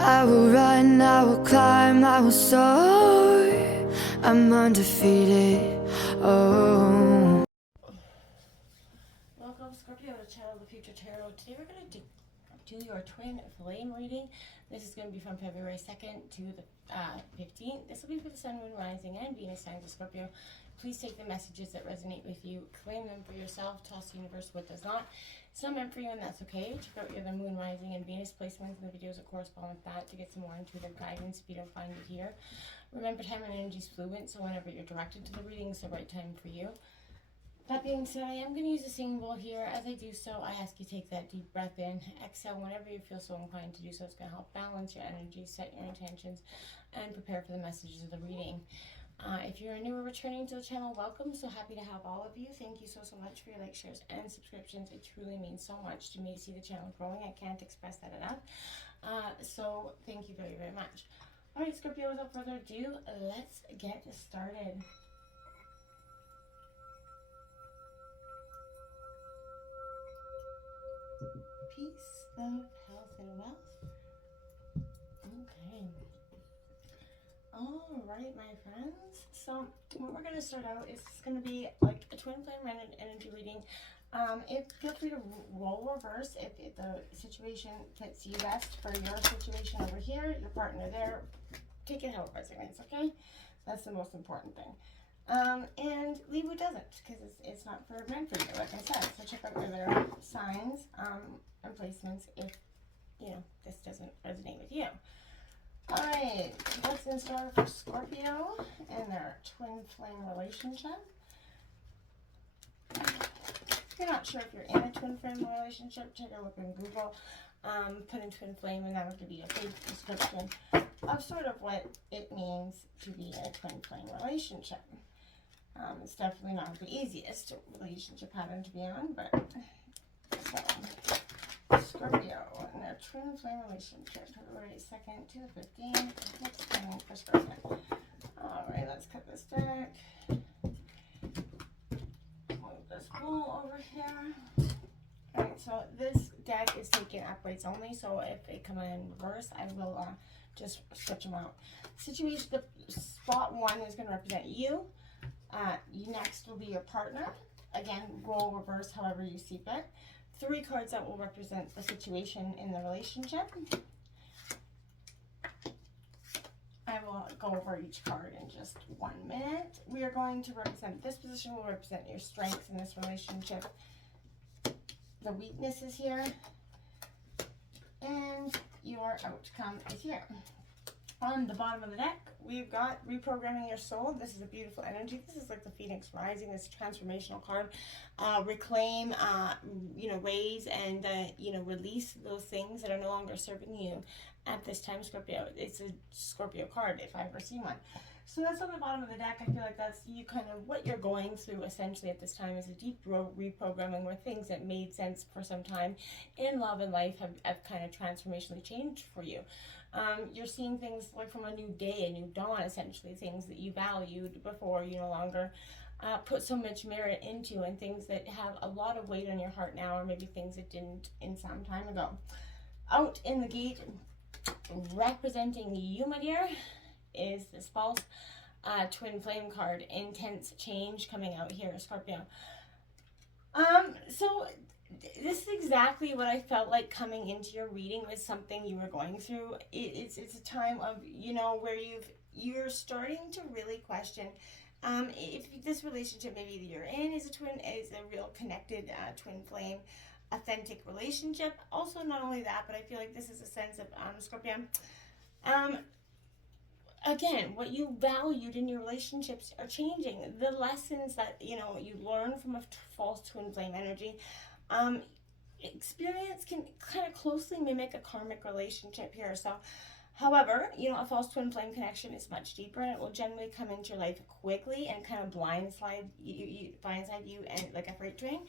I will run, I will climb, I will soar. I'm undefeated. Oh. Welcome, Scorpio, to Channel the Future Tarot. Today we're going to do your twin flame reading. This is going to be from February 2nd to the 15th. This will be for the Sun, Moon, Rising, and Venus signs of Scorpio. Please take the messages that resonate with you, claim them for yourself, toss the universe what does not. It's not meant for you, and that's okay. Check out your other Moon, Rising, and Venus placements in the videos that correspond with that to get some more intuitive guidance if you don't find it here. Remember, time and energy is fluid, so whenever you're directed to the reading, it's the right time for you. That being said, I am going to use a singing bowl here. As I do so, I ask you to take that deep breath in, exhale whenever you feel so inclined to do so. It's going to help balance your energy, set your intentions, and prepare for the messages of the reading. If you're new or returning to the channel, welcome. So happy to have all of you. Thank you so much for your likes, shares, and subscriptions. It truly means so much to me to see the channel growing. I can't express that enough. So thank you very, very much. All right, Scorpio, without further ado, let's get started. Peace, love, health, and wealth. Okay. All right, my friends. So what we're going to start out is going to be like a twin flame energy reading. Feel free to roll reverse if the situation fits you best for your situation over here, your partner there. Take it however it resonates, okay? That's the most important thing. And leave what doesn't, because it's not meant for you, like I said. So check out your other signs and placements if, this doesn't resonate with you. Alright, what's in store for Scorpio and their twin flame relationship? If you're not sure if you're in a twin flame relationship, take a look in Google. Put in twin flame and that'll give you a big description of sort of what it means to be in a twin flame relationship. It's definitely not the easiest relationship pattern to be on, but Scorpio and their twin flame relationship, February 2nd to the 15th. What's coming for Scorpio? Alright, let's cut this deck. Move this bowl over here. Alright, so this deck is taking uprights only, so if they come in reverse, I will just switch them out. Situation, the spot 1 is going to represent you. Next will be your partner. Again, roll reverse however you see fit. 3 cards that will represent the situation in the relationship. I will go over each card in just 1 minute. We are going to represent, this position will represent your strengths in this relationship, the weaknesses here, and your outcome is here. On the bottom of the deck, we've got reprogramming your soul. This is a beautiful energy. This is like the Phoenix rising, this transformational card. Reclaim, raise and, release those things that are no longer serving you at this time, Scorpio. It's a Scorpio card if I ever see one. So that's on the bottom of the deck. I feel like that's what you're going through essentially at this time is a deep reprogramming where things that made sense for some time in love and life have kind of transformationally changed for you. You're seeing things like from a new day, a new dawn, essentially, things that you valued before you no longer put so much merit into, and things that have a lot of weight on your heart now, or maybe things that didn't in some time ago. Out in the gate, representing you, my dear, is this false twin flame card. Intense change coming out here, Scorpio. So this is exactly what I felt like coming into your reading was something you were going through. It's a time of, where you're starting to really question if this relationship maybe that you're in is a real connected twin flame, authentic relationship. Also, not only that, but I feel like this is a sense of Scorpio. Again, what you valued in your relationships are changing. The lessons that you learn from a false twin flame energy. Experience can kind of closely mimic a karmic relationship here. So, however, a false twin flame connection is much deeper, and it will generally come into your life quickly and kind of blindside you and like a freight train,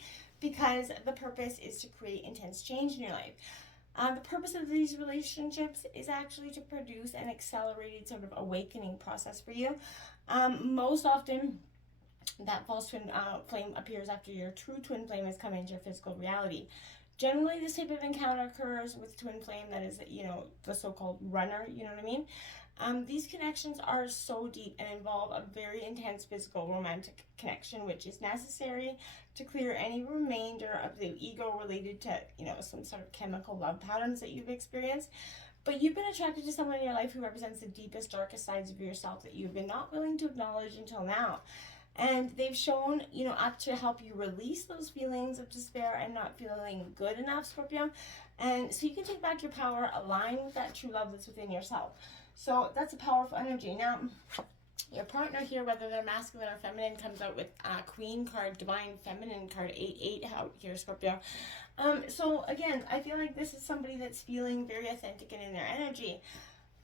because the purpose is to create intense change in your life. The purpose of these relationships is actually to produce an accelerated sort of awakening process for you. Most often, that false twin flame appears after your true twin flame has come into your physical reality. Generally, this type of encounter occurs with twin flame that is, you know, the so-called runner, you know what I mean? These connections are so deep and involve a very intense physical romantic connection, which is necessary to clear any remainder of the ego related to, you know, some sort of chemical love patterns that you've experienced. But you've been attracted to someone in your life who represents the deepest, darkest sides of yourself that you've been not willing to acknowledge until now. And they've shown, you know, up to help you release those feelings of despair and not feeling good enough, Scorpio. And so you can take back your power, align with that true love that's within yourself. So that's a powerful energy. Now, your partner here, whether they're masculine or feminine, comes out with Queen card, Divine Feminine card, 8-8 out here, Scorpio. So again, I feel like this is somebody that's feeling very authentic and in their energy.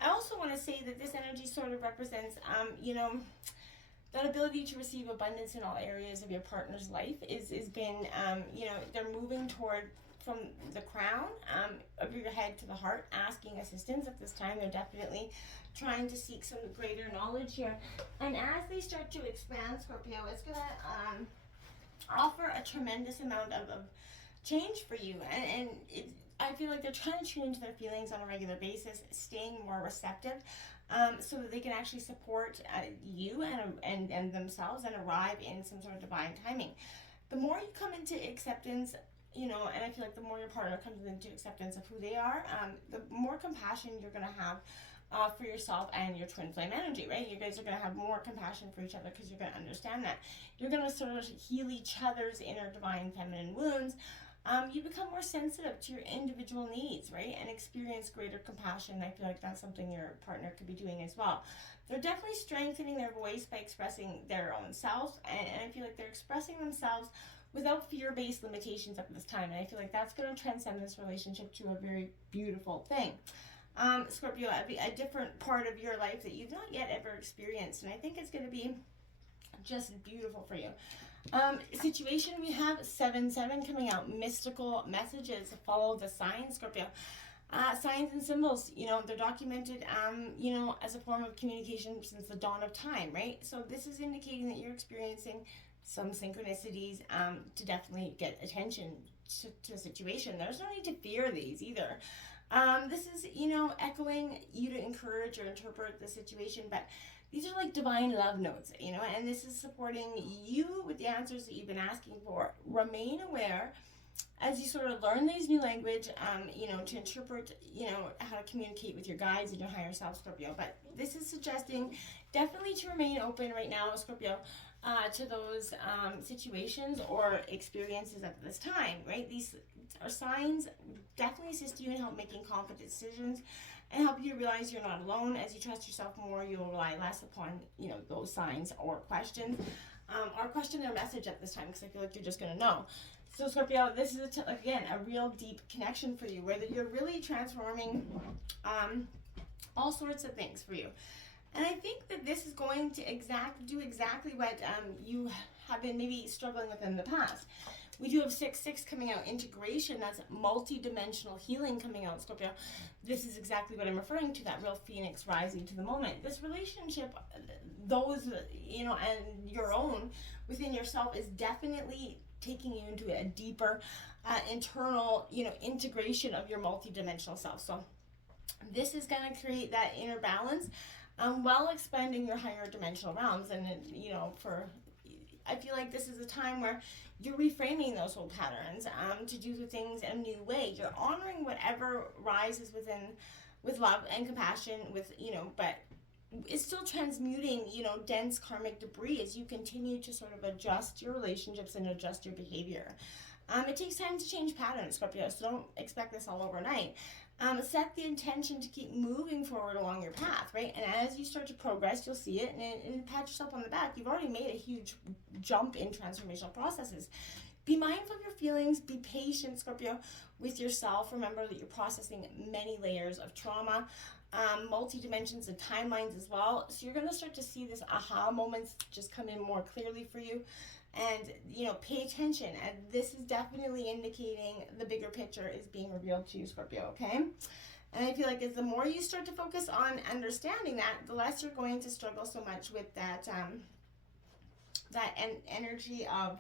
I also want to say that this energy sort of represents, you know, that ability to receive abundance in all areas of your partner's life is been, you know, they're moving toward from the crown of your head to the heart, asking assistance at this time. They're definitely trying to seek some greater knowledge here. And as they start to expand, Scorpio, it's going to offer a tremendous amount of change for you. And I feel like they're trying to tune into their feelings on a regular basis, staying more receptive, so that they can actually support you and themselves and arrive in some sort of divine timing. The more you come into acceptance, you know, and I feel like the more your partner comes into acceptance of who they are, the more compassion you're going to have for yourself and your twin flame energy, right? You guys are going to have more compassion for each other because you're going to understand that. You're going to sort of heal each other's inner divine feminine wounds. You become more sensitive to your individual needs, right? And experience greater compassion. I feel like that's something your partner could be doing as well. They're definitely strengthening their voice by expressing their own selves. And I feel like they're expressing themselves without fear-based limitations at this time. And I feel like that's going to transcend this relationship to a very beautiful thing. Scorpio, a different part of your life that you've not yet ever experienced. And I think it's going to be just beautiful for you. Situation, we have 7-7 coming out. Mystical messages. Follow the signs, Scorpio. Signs and symbols, you know, they're documented, you know, as a form of communication since the dawn of time, right? So this is indicating that you're experiencing some synchronicities to definitely get attention to a situation. There's no need to fear these either. This is, you know, echoing you to encourage or interpret the situation, but these are like divine love notes, you know, and this is supporting you with the answers that you've been asking for. Remain aware as you sort of learn these new language, you know, to interpret, you know, how to communicate with your guides and your higher self, Scorpio. But this is suggesting definitely to remain open right now, Scorpio, to those situations or experiences at this time, right? These are signs definitely assist you in help making confident decisions and help you realize you're not alone. As you trust yourself more, you'll rely less upon, you know, those signs or questions, or question their message at this time, because I feel like you're just going to know. So Scorpio, this is, again, a real deep connection for you, where you're really transforming all sorts of things for you. And I think that this is going to do exactly what you have been maybe struggling with in the past. We do have 6-6 coming out, integration. That's multi-dimensional healing coming out, Scorpio. This is exactly what I'm referring to, that real phoenix rising to the moment. This relationship, those, you know, and your own within yourself is definitely taking you into a deeper internal, you know, integration of your multi-dimensional self. So this is going to create that inner balance while expanding your higher dimensional realms. And, you know, I feel like this is a time where you're reframing those old patterns to do the things in a new way. You're honoring whatever rises with love and compassion, with, you know, but it's still transmuting, you know, dense karmic debris as you continue to sort of adjust your relationships and adjust your behavior. It takes time to change patterns, Scorpio, so don't expect this all overnight. Set the intention to keep moving forward along your path, right? And as you start to progress, you'll see it and pat yourself on the back. You've already made a huge jump in transformational processes. Be mindful of your feelings. Be patient, Scorpio, with yourself. Remember that you're processing many layers of trauma, multi-dimensions and timelines as well. So you're going to start to see this aha moments just come in more clearly for you. And, you know, pay attention. And this is definitely indicating the bigger picture is being revealed to you, Scorpio, okay? And I feel like as the more you start to focus on understanding that, the less you're going to struggle so much with that energy of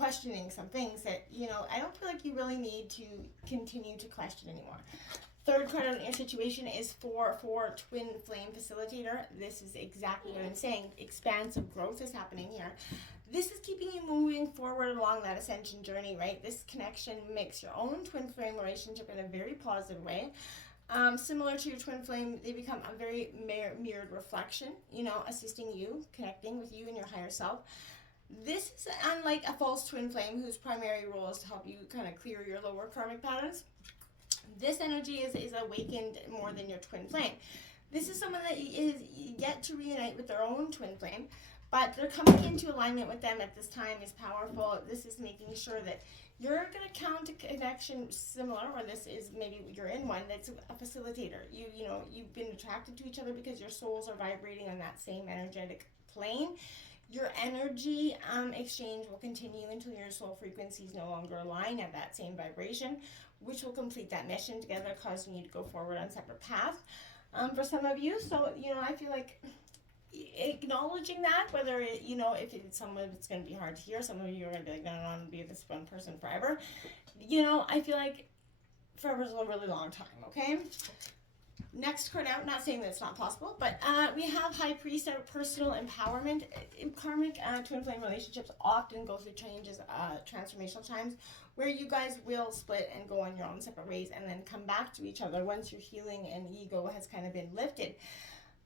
questioning some things that, you know, I don't feel like you really need to continue to question anymore. Third card in your situation is for Twin Flame Facilitator. This is exactly what I'm saying. Expansive growth is happening here. This is keeping you moving forward along that ascension journey, right? This connection makes your own twin flame relationship in a very positive way. Similar to your twin flame, they become a very mirrored reflection, you know, assisting you, connecting with you and your higher self. This is unlike a false twin flame whose primary role is to help you kind of clear your lower karmic patterns. This energy is awakened more than your twin flame. This is someone that is yet to reunite with their own twin flame, but they're coming into alignment with them at this time is powerful. This is making sure that you're going to count a connection similar, or this is maybe you're in one that's a facilitator. You know, you've been attracted to each other because your souls are vibrating on that same energetic plane. Your energy exchange will continue until your soul frequencies no longer align at that same vibration, which will complete that mission together, causing you to go forward on separate paths. For some of you, so, you know, I feel like acknowledging that, whether it, you know, if it's someone it's going to be hard to hear, some of you are going to be like, no, I don't want to be this one person forever. You know, I feel like forever is a really long time, okay? Next card out, not saying that it's not possible, but we have High Priest, our personal empowerment. In karmic twin flame relationships often go through changes, transformational times, where you guys will split and go on your own separate ways and then come back to each other once your healing and ego has kind of been lifted.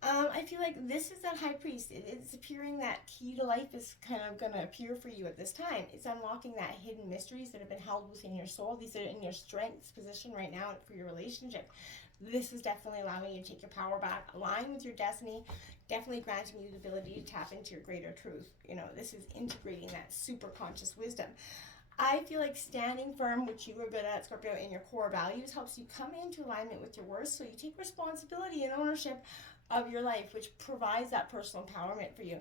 I feel like this is that High Priest. It's appearing that key to life is kind of going to appear for you at this time. It's unlocking that hidden mysteries that have been held within your soul. These are in your strengths position right now for your relationship. This is definitely allowing you to take your power back, align with your destiny, definitely granting you the ability to tap into your greater truth. You know, this is integrating that super conscious wisdom. I feel like standing firm, which you are good at, Scorpio, in your core values helps you come into alignment with your worth, so you take responsibility and ownership of your life, which provides that personal empowerment for you.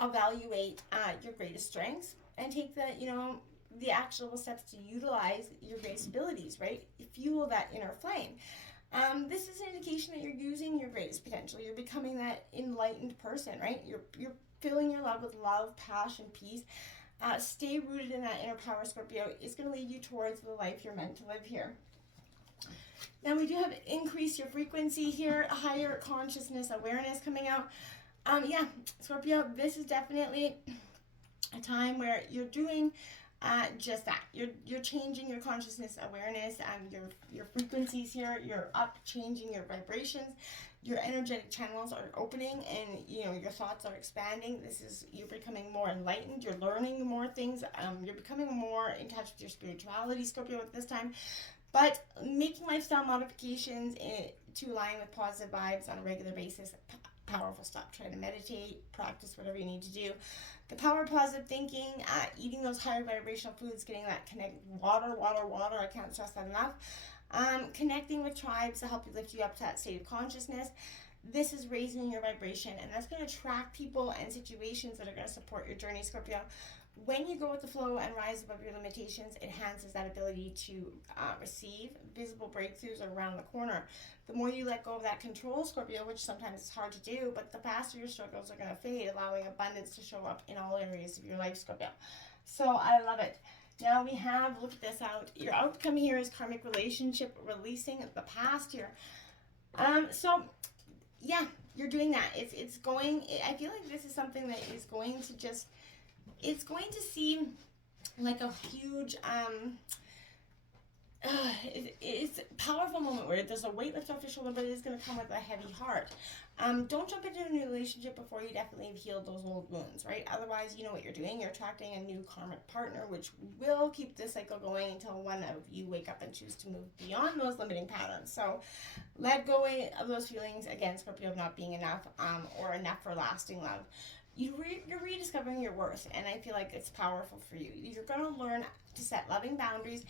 Evaluate your greatest strengths and take the, you know, the actionable steps to utilize your greatest abilities, right? Fuel that inner flame. This is an indication that you're using your greatest potential. You're becoming that enlightened person, right? You're filling your love with love, passion, peace. Stay rooted in that inner power, Scorpio. It's going to lead you towards the life you're meant to live here. Now we do have increase your frequency here, higher consciousness awareness coming out. Yeah, Scorpio, this is definitely a time where you're doing just that. You're changing your consciousness awareness and your frequencies here. You're up, changing your vibrations. Your energetic channels are opening, and you know your thoughts are expanding. You're becoming more enlightened. You're learning more things. You're becoming more in touch with your spirituality, Scorpio, at this time. But making lifestyle modifications to align with positive vibes on a regular basis, powerful stuff. Try to meditate, practice whatever you need to do. The power of positive thinking, eating those higher vibrational foods, getting that water. I can't stress that enough. Connecting with tribes to help you lift you up to that state of consciousness. This is raising your vibration, and that's going to attract people and situations that are going to support your journey, Scorpio. When you go with the flow and rise above your limitations, it enhances that ability to receive visible breakthroughs around the corner. The more you let go of that control, Scorpio, which sometimes is hard to do, but the faster your struggles are going to fade, allowing abundance to show up in all areas of your life, Scorpio. So I love it. Now we have, look at this out. Your outcome here is karmic relationship, releasing the past here. So yeah, you're doing that. It's going, I feel like this is something that is going to just, it's going to seem like a huge, it's a powerful moment where there's a weight lifted off your shoulder, but it is going to come with a heavy heart. Don't jump into a new relationship before you definitely have healed those old wounds, right? Otherwise, you know what you're doing. You're attracting a new karmic partner, which will keep this cycle going until one of you wake up and choose to move beyond those limiting patterns. So let go of those feelings, again, Scorpio, of not being enough, or enough for lasting love. You're rediscovering your worth, and I feel like it's powerful for you. You're going to learn to set loving boundaries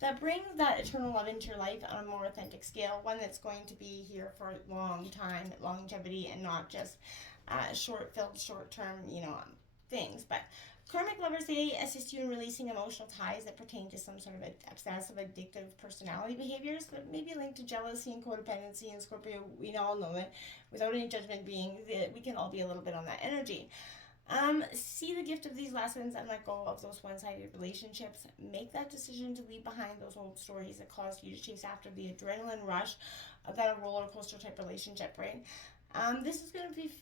that bring that eternal love into your life on a more authentic scale, one that's going to be here for a long time, longevity, and not just short-term, things. But karmic lovers, they assist you in releasing emotional ties that pertain to some sort of obsessive, addictive personality behaviors that may be linked to jealousy and codependency. And Scorpio, we all know that without any judgment we can all be a little bit on that energy. See the gift of these lessons and let go of those one-sided relationships. Make that decision to leave behind those old stories that caused you to chase after the adrenaline rush of that roller coaster type relationship, right? This is going to be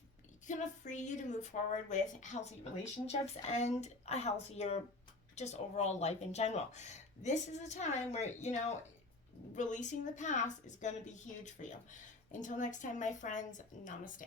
going to free you to move forward with healthy relationships and a healthier just overall life in general. This is a time where, releasing the past is going to be huge for you. Until next time, my friends, namaste.